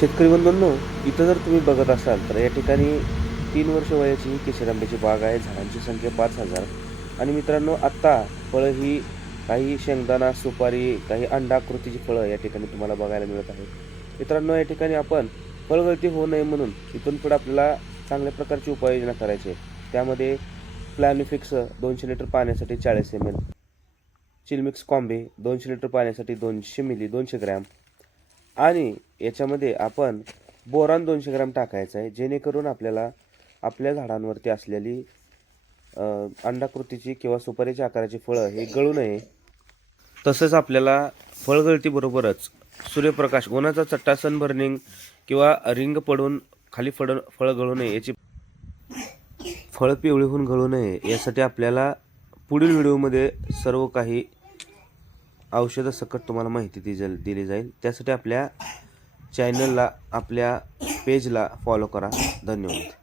शेतकरी बंधूंनो, इथं जर तुम्ही बघत असाल तर या ठिकाणी 3 वर्ष वयाची ही केशर आंब्याची बाग आहे. झाडांची संख्या 5,000 आणि मित्रांनो आत्ता फळं ही काही शेंगदाणा, सुपारी, काही अंडाकृतीची फळं या ठिकाणी तुम्हाला बघायला मिळत आहेत. मित्रांनो या ठिकाणी आपण फळगळती होऊ नये म्हणून इथून पुढे आपल्याला चांगल्या प्रकारची उपाययोजना करायची आहे. त्यामध्ये प्लॅनिफिक्स 200 लिटर पाण्यासाठी 40 ml, चिलमिक्स कॉम्बे 200 लिटर पाण्यासाठी 200 मिली 200 ग्रॅम आणि याच्यामध्ये आपण बोरान 200 ग्रॅम टाकायचं आहे, जेणेकरून आपल्याला आपल्या झाडांवरती असलेली अंडाकृतीची किंवा सुपारीच्या आकाराची फळं हे गळू नये. तसंच आपल्याला फळगळतीबरोबरच सूर्यप्रकाश, उन्हाचा चट्टा, सनबर्निंग किंवा रिंग पडून खाली फळं गळू नये, याची फळं पिवळी होऊन गळू नये यासाठी आपल्याला पुढील व्हिडिओमध्ये सर्व काही औषधासकट तुम्हाला माहिती दिली जाईल. त्यासाठी आपल्या चॅनलला, आपल्या पेजला फॉलो करा. धन्यवाद.